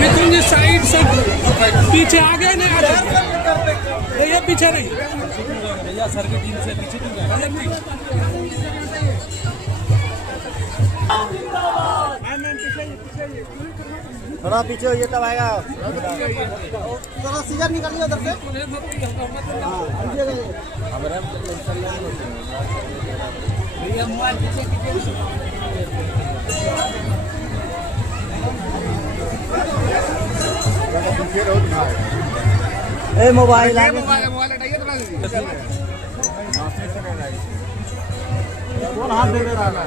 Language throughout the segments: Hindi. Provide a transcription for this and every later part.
मिथुन जी साइड से पीछे आ गए नहीं भैया, पीछे नहीं भैया, सर की टीम से पीछे थोड़ा पीछे होइए तब आएगा। थोड़ा सीजर निकालिए उधर से। भैया मोबाइल पीछे मोबाइल हटाइए थोड़ा। कौन हाथ दे रहा है?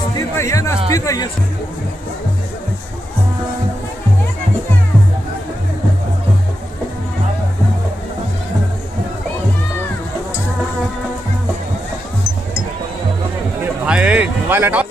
स्थिर रहिए ना, स्थिर रहिए। भाई मोबाइल हटाओ।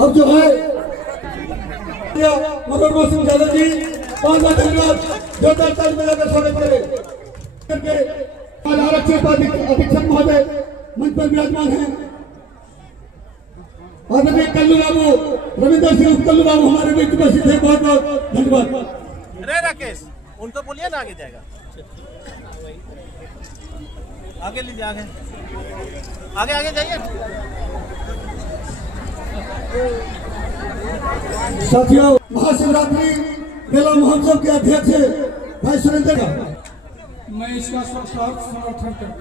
अब जो है मनोरमा सिंह यादव जी, बहुत बहुत धन्यवाद। जो दर्शक में लगे स्वागत करें। आरक्षक अधीक्षक महोदय मंच पर विराजमान है। आदरणीय कल्लू बाबू, रविंदर सिंह कल्लू बाबू हमारे बीच उपस्थित है। बहुत बहुत धन्यवाद। अरे राकेश, उनको बोलिए ना, आगे जाएगा। आगे लीजिए, आगे आगे आगे जाइए। साथियों, महाशिवरात्रि मेला महोत्सव के अध्यक्ष भाई सुरेंद्र का मैं इसका समर्थन करता हूँ।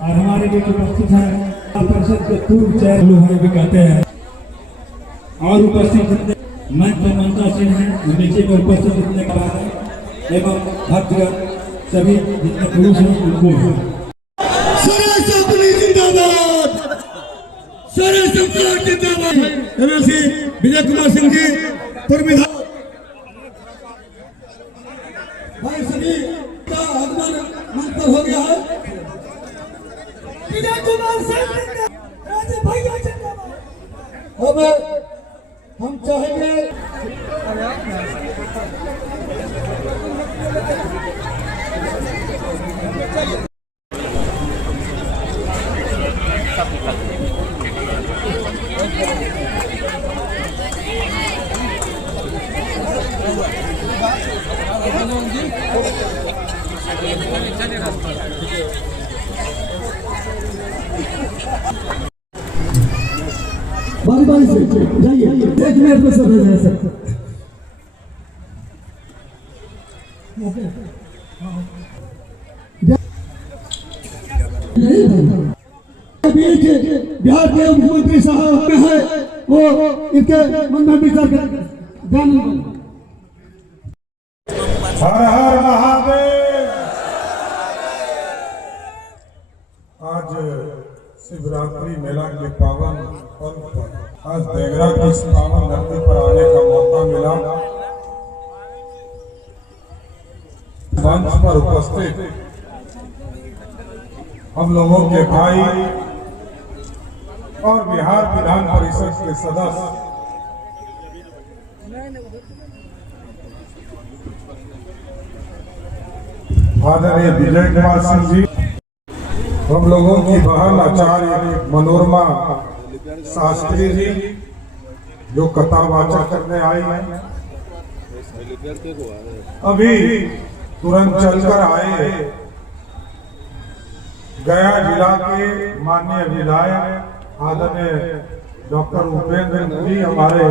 और हमारे बीच उपस्थित है परिषद के पूर्व चेयरमैन भी कहते हैं और उपस्थित मंच पर मंचासीन हैं, नीचे में उपस्थित जितने कलाकार एवं भक्तगण सभी जितने पुरुष हैं उनको विजय कुमार सिंह जी पूर्व विधायक भाई सभी का आगमन मंच पर हो गया है। विजय कुमार सिंह अब हम चाहेंगे बारी बारी से जाइए, एक मिनट में सब हो जाए सर। बिहार के मुख्यमंत्री साहब है, वो इनके मन में विचार कर हर हर महादेव। आज शिवरात्रि मेला के पावन पर्व पर आज देगरा की इस पावन धरती पर आने का मौका मिला। मंच पर उपस्थित हम लोगों के भाई और बिहार विधान परिषद के सदस्य आदरणीय विजय कुमार सिंह जी, हम लोगों की बहन आचार्य मनोरमा शास्त्री जी जो कथावाचक करने आई हैं, अभी तुरंत चलकर आए गया जिला के माननीय विधायक आदरणीय डॉक्टर उपेंद्र जी, हमारे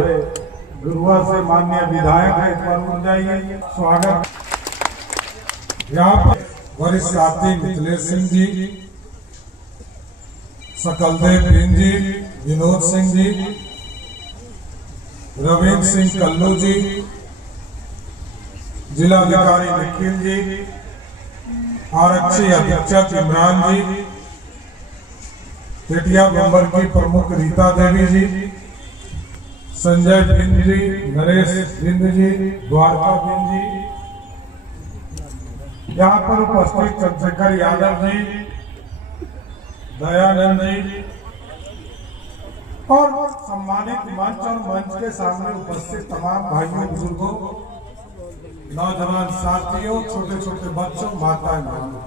गुरुआ से माननीय विधायक है, इस पर उठ जाइए। स्वागत। यहाँ पर वरिष्ठ साथी मिथिलेश सिंह जी, सकलदेव सिंह जी, विनोद सिंह जी, रविंद्र सिंह कल्लू जी, जिलाधिकारी निखिल जी, आरक्षी अधीक्षक इमरान जी, पेटिया मेंबर की प्रमुख रीता देवी जी, संजय बिंद जी, नरेश बिंद जी, द्वारका बिंद जी, यहाँ पर उपस्थित चंद्रशेखर यादव जी, दयानंद जी और सम्मानित मंच और मंच के सामने उपस्थित तमाम भाइयों बुजुर्गों, नौजवान साथियों, छोटे छोटे बच्चों, माताएं बहनों,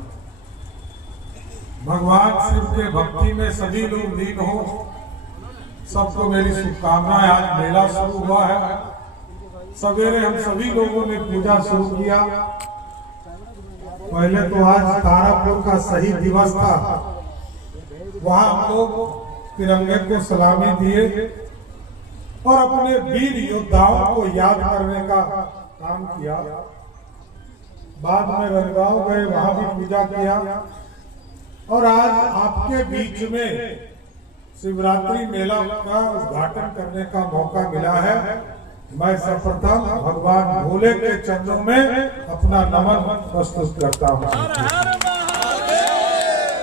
भगवान शिव के भक्ति में सभी लोग लीन हो, सबको मेरी शुभकामनाएं। आज मेला शुरू हुआ है, सवेरे हम सभी लोगों ने पूजा शुरू किया। पहले तो आज तारापुर का शहीद दिवस था, वहां हम लोग तिरंगे को सलामी दिए और अपने वीर योद्धाओं को याद करने का काम किया। बाद में रंगांव गए, वहां भी पूजा किया और आज आपके बीच में शिवरात्रि मेला का उद्घाटन करने का मौका मिला है। मैं सर्वप्रथम भगवान भोले के चरणों में अपना नमन प्रस्तुत करता हूँ।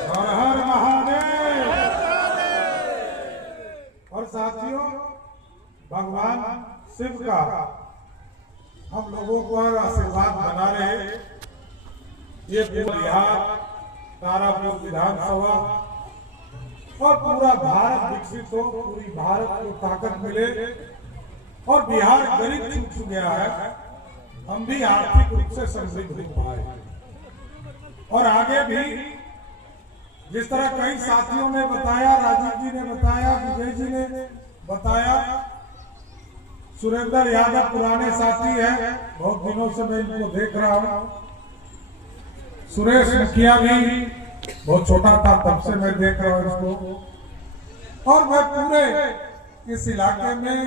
हर हर महादेव। और साथियों, भगवान शिव का हम लोगों पर आशीर्वाद बना रहे। ये बिहार, तारापुर विधानसभा और पूरा भारत विकसित हो, पूरी भारत को ताकत मिले और बिहार गरीब छूट गया है, हम भी आर्थिक रूप से समृद्ध हो पाए। और आगे भी जिस तरह कई साथियों ने बताया, राजीव जी ने बताया, विजय जी ने बताया, सुरेंद्र यादव पुराने साथी है, बहुत दिनों से मैं इनको देख रहा हूं। सुरेश मुखिया भी बहुत छोटा था तब से मैं देख रहा हूं इसको। और मैं पूरे इस इलाके में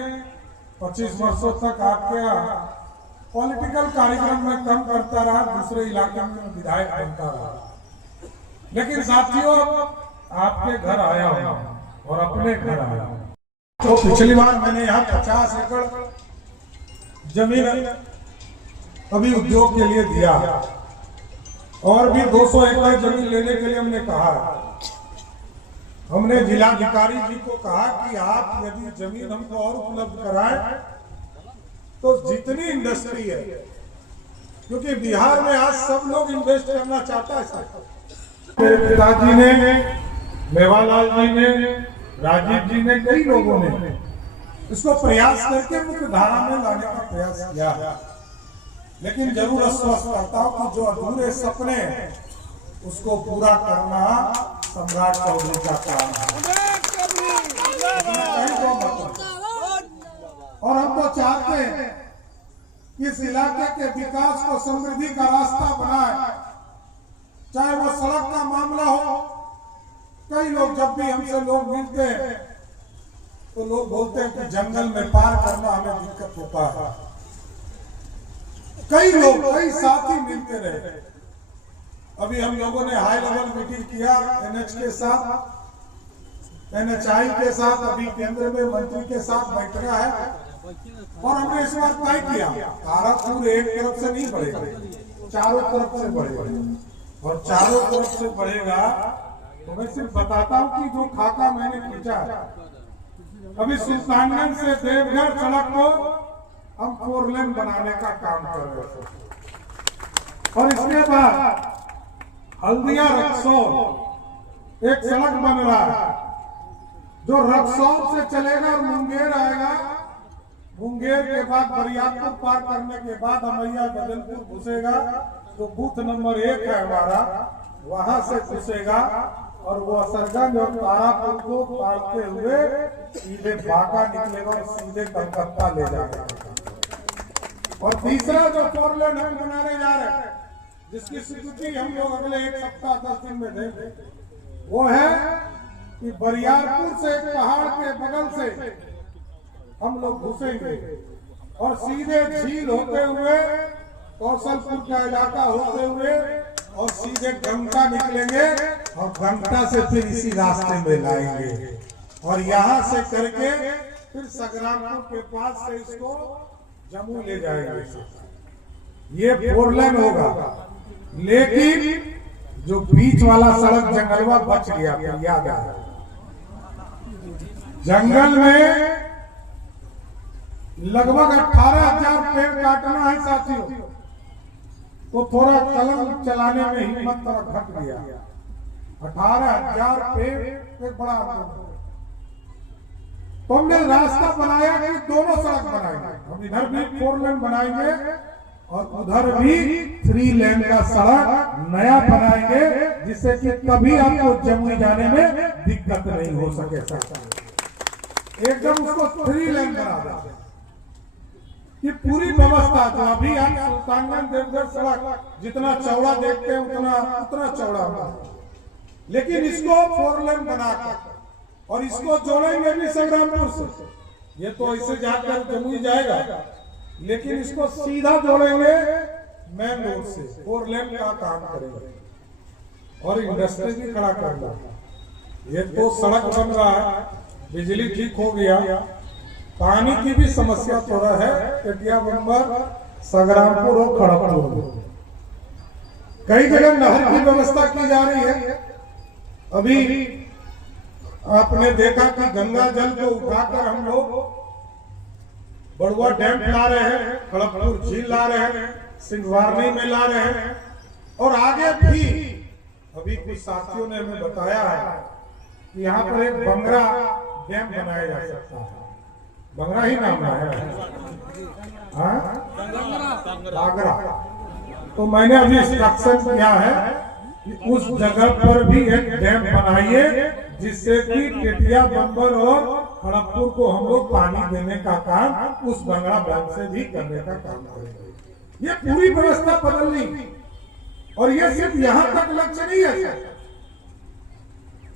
25 वर्षों तक आपके पॉलिटिकल कार्यक्रम में कम करता रहा, दूसरे इलाके में विधायक बनता रहा। लेकिन साथियों, आपके घर आया हूं और अपने घर आया हूं। तो पिछली बार मैंने यहाँ 50 एकड़ जमीन अभी उद्योग के लिए दिया और भी 200 एकड़ जमीन लेने के लिए हमने कहा। हमने जिलाधिकारी जी को कहा कि आप यदि जमीन हमको और उपलब्ध कराएं तो जितनी इंडस्ट्री है, क्योंकि बिहार में आज सब लोग इन्वेस्ट करना चाहता है। मेरे पिताजी ने, मेवालाल जी ने, राजीव जी ने, कई लोगों ने इसको प्रयास करके मुख्य धारा में लाने का प्रयास किया। लेकिन जरूर आश्वस्त करता हूं कि जो अधूरे सपने उसको पूरा करना सम्राट चौधरी का काम है। और हम तो चाहते हैं कि इस इलाके के विकास को समृद्धि का रास्ता बनाए, चाहे वो सड़क का मामला हो। कई लोग जब भी हमसे लोग मिलते हैं तो लोग बोलते हैं कि जंगल में पार करना हमें दिक्कत होता है। कई लोग, कई साथी मिलते रहे। अभी हम लोगों ने हाई लेवल मीटिंग किया एनएच के साथ, एनएचआई के साथ, अभी केंद्र में मंत्री के साथ बैठना है और हमने इस बार तय किया तारापुर एक तरफ से नहीं बढ़ेगा, चारों तरफ से बढ़ेगा। और चारों तरफ से बढ़ेगा तो मैं सिर्फ बताता हूँ कि जो खाका मैंने खींचा है, अभी सुल्तानगंज से देवघर सड़क को हम 4 लेन बनाने का काम कर रहे थे। और इसके बाद हल्दिया रक्सौल एक सड़क बन रहा है जो रक्सौल से चलेगा और मुंगेर आएगा। मुंगेर के बाद बरियारपुर पार करने के बाद अमैया बदलपुर घुसेगा, तो बूथ नंबर 1 है हमारा, वहां से घुसेगा और वो असरगंज और तारापुर को काटते हुए सीधे बांका निकलेगा और सीधे कलकत्ता ले जाएगा। और तीसरा जो 4 लेन हम बनाने जा रहे हैं, जिसकी स्वीकृति हम लोग अगले 1 सप्ताह 10 दिन में देंगे, वो है कि बरियारपुर से पहाड़ के बगल से हम लोग घुसेंगे और सीधे झील होते हुए कौशलपुर का इलाका होते हुए और सीधे गंगा निकलेंगे और गंगा से फिर इसी रास्ते में लाएंगे और यहाँ से करके फिर संग्रामपुर के पास से इसको जम्मू ले जाएंगे। ये 4 लेन होगा, लेकिन जो बीच वाला सड़क जंगलवा बच गया, फिर याद आया, जंगल में लगभग 18,000 पेड़ काटना है साथियों, तो थोड़ा कलम चलाने में हिम्मत थोड़ा घट गया। 18,000 पेड़ एक बड़ा तो हमने रास्ता बनाया कि दोनों सड़क बनाएंगे, हम इधर भी 4 लेन बनाएंगे और उधर भी 3 लेन का सड़क नया बनाएंगे, जिससे कि कभी आपको जम्मू जाने में दिक्कत नहीं हो सके। एकदम उसको 3 लेन बना देंगे कि पूरी व्यवस्था जो अभी हम सुल्तानगंज देवघर सड़क जितना चौड़ा देखते हैं उतना चौड़ा होगा, लेकिन इसको 4 लेन बनाकर और इसको जोड़ेंगे भी संग्रामपुर से। ये तो ऐसे जाकर जम्मू जाएगा, लेकिन इसको सीधा जोड़ेंगे मेन रोड से, 4 लेन का काम करेंगे और इंडस्ट्री भी खड़ा करना। ये तो सड़क बन रहा है, बिजली ठीक हो गया, पानी की भी समस्या थोड़ा है, टेटिया बंबर संग्रामपुर और खड़गपुर कई जगह नहर की व्यवस्था की जा रही है। अभी आपने देखा कि गंगा जल को उठाकर हम लोग बड़ुआ डैम ला रहे हैं, खड़गपुर झील ला रहे हैं, सिंघवारनी में ला रहे हैं और आगे भी अभी कुछ साथियों ने हमें बताया है कि यहाँ पर एक बंगरा डैम बनाया जा सकता है। बंगरा ही नाम है, बागरा। तो मैंने अभी इंस्ट्रक्शन किया है कि उस जगह पर भी एक डैम बनाइए, जिससे कि टेटिया बंबर और खड़गपुर को हम लोग पानी देने का काम उस बंगरा डैम से भी करने का काम करेंगे। ये पूरी व्यवस्था बदलनी, और ये सिर्फ यहाँ तक लक्ष्य नहीं है।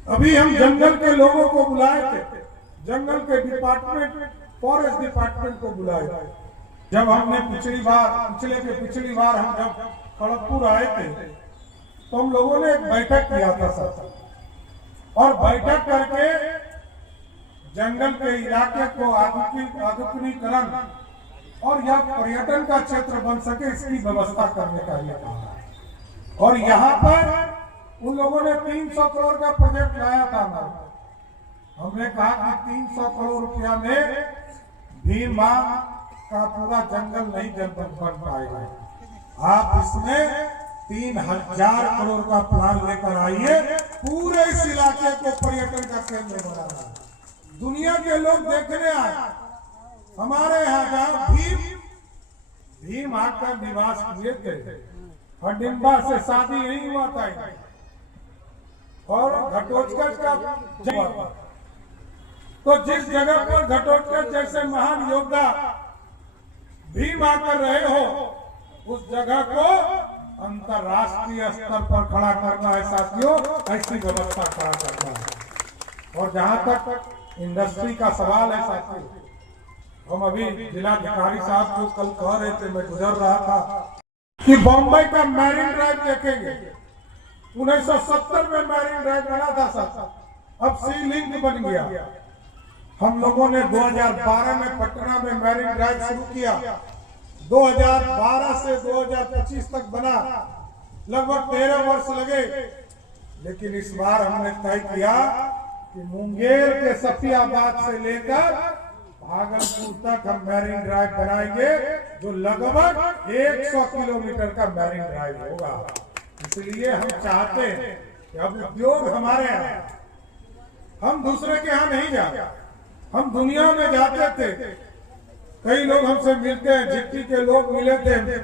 अभी हम जंगल के लोगों को बुलाए थे, जंगल के डिपार्टमेंट, फॉरेस्ट डिपार्टमेंट को बुलाए थे। जब हमने पिछली बार हम जब खड़गपुर आए थे तो हम लोगों ने एक बैठक किया था सर, और बैठक करके जंगल के इलाके को आधुनिकीकरण और यह पर्यटन का क्षेत्र बन सके, इसकी व्यवस्था करने का ये कहा। और यहाँ पर उन लोगों ने 300 करोड़ का प्रोजेक्ट लाया था। हमने कहा कि 300 करोड़ रुपया में भीमा का पूरा जंगल नहीं बन पाएगा, आप इसमें 3,000 करोड़ का प्लान लेकर आइए, पूरे इस इलाके को पर्यटन का केंद्र बनाना। दुनिया के लोग देखने आए हमारे यहाँ, जहाँ भीम आकर निवास किए थे, हडिम्बा से शादी यही हुआ था और घटोत्कच का जन्म। तो जिस जगह पर घटोत्कच जैसे महान योद्धा भीम आकर रहे हो, उस जगह को अंतरराष्ट्रीय स्तर पर खड़ा करना है साथियों, ऐसी व्यवस्था खड़ा करना है। और जहां तक इंडस्ट्री का सवाल है साथियों, हम अभी जिलाधिकारी साहब को कल कह रहे थे, मैं गुजर रहा था कि बॉम्बे का मैरीन ड्राइव देखेंगे। 1970 में मैरीन ड्राइव बना था साहब, अब सी लिंक बन गया। हम लोगों ने 2012 में पटना में मैरीन ड्राइव शुरू किया, 2012 से 2025 तक बना, लगभग 13 वर्ष लगे। लेकिन इस बार हमने तय किया कि मुंगेर के सफियाबाद से लेकर भागलपुर तक हम मैरीन ड्राइव बनाएंगे, जो लगभग 100 किलोमीटर का मैरीन ड्राइव होगा। इसलिए हम चाहते हैं कि अब उद्योग हमारे यहाँ, हम दूसरे के यहाँ नहीं जाते, हम दुनिया में जाते थे। कई लोग हमसे मिलते हैं, जिट्टी के लोग मिले थे,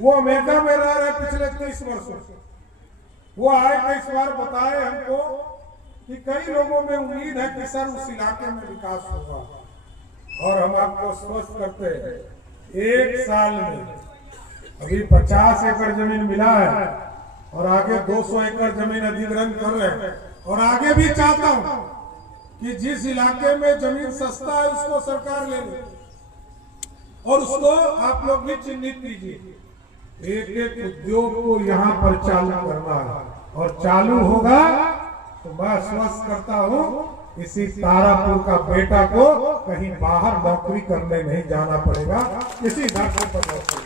वो अमेरिका में रह रहे पिछले 30 वर्षों से, वो आए तो इस बार बताए हमको कि कई लोगों में उम्मीद है कि सर उस इलाके में विकास होगा, और हम आपको स्वस्थ करते हैं 1 साल में अभी 50 एकड़ जमीन मिला है और आगे 200 एकड़ जमीन अधिग्रहण कर रहे हैं, और आगे भी चाहता हूं कि जिस इलाके में जमीन सस्ता है उसको सरकार ले ले और उसको आप लोग भी चिन्हित कीजिए। एक एक उद्योग को यहाँ पर चालू करना है, और चालू होगा तो मैं स्वस्थ करता हूँ इसी तारापुर का बेटा को कहीं बाहर नौकरी करने नहीं जाना पड़ेगा, इसी धरती पर नौकरी।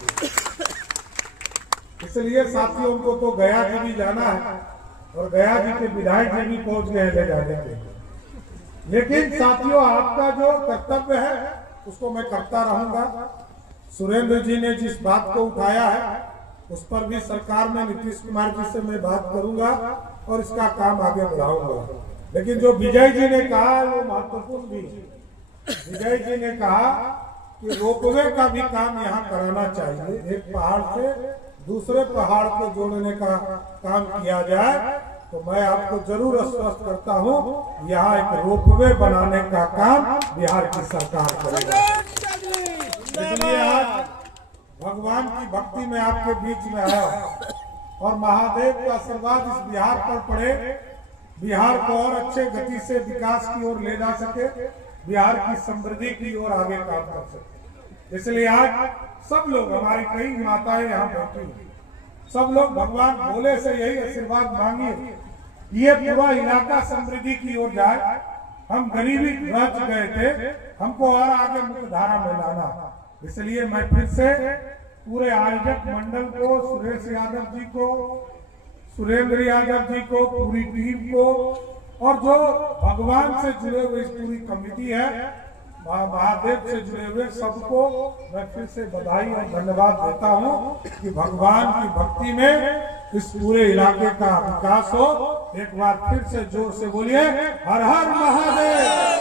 इसलिए साथियों उनको तो गया जी भी जाना है और गया जी के विधायक जी भी पहुंच गए ले जाने के लिए, लेकिन साथियों आपका जो कर्तव्य है उसको मैं करता रहूंगा। सुरेंद्र जी ने जिस बात को उठाया है उस पर भी सरकार में नीतीश कुमार जी से मैं बात करूंगा और इसका काम आगे बढ़ाऊंगा। लेकिन जो विजय जी ने कहा वो महत्वपूर्ण भी है। विजय जी ने कहा कि रोपवे का भी काम यहाँ कराना चाहिए, एक पहाड़ से दूसरे पहाड़ को जोड़ने का काम किया जाए, तो मैं आपको जरूर आश्वस्त करता हूँ यहाँ एक रोपवे बनाने का काम बिहार की सरकार करेगा। इसलिए आज भगवान की भक्ति में आपके बीच में आया और महादेव का आशीर्वाद इस बिहार पर पड़े, बिहार को और अच्छे गति से विकास की ओर ले जा सके, बिहार की समृद्धि की ओर आगे काम कर सके। इसलिए आज सब लोग, हमारी कई माताएं यहाँ बैठी हैं, सब लोग भगवान भोले से यही आशीर्वाद मांगिए ये पूरा इलाका समृद्धि की ओर जाए। हम गरीबी रच गए थे, हमको और आगे मुख्यधारा में लाना। इसलिए मैं फिर से पूरे आयोजक मंडल को, सुरेश यादव जी को, सुरेंद्र यादव जी को, पूरी टीम को और जो भगवान से जुड़े हुए इस पूरी कमेटी है, महादेव से जुड़े हुए सबको मैं फिर से बधाई और धन्यवाद देता हूं कि भगवान की भक्ति में इस पूरे इलाके का विकास हो। एक बार फिर से जोर से बोलिए हर हर महादेव।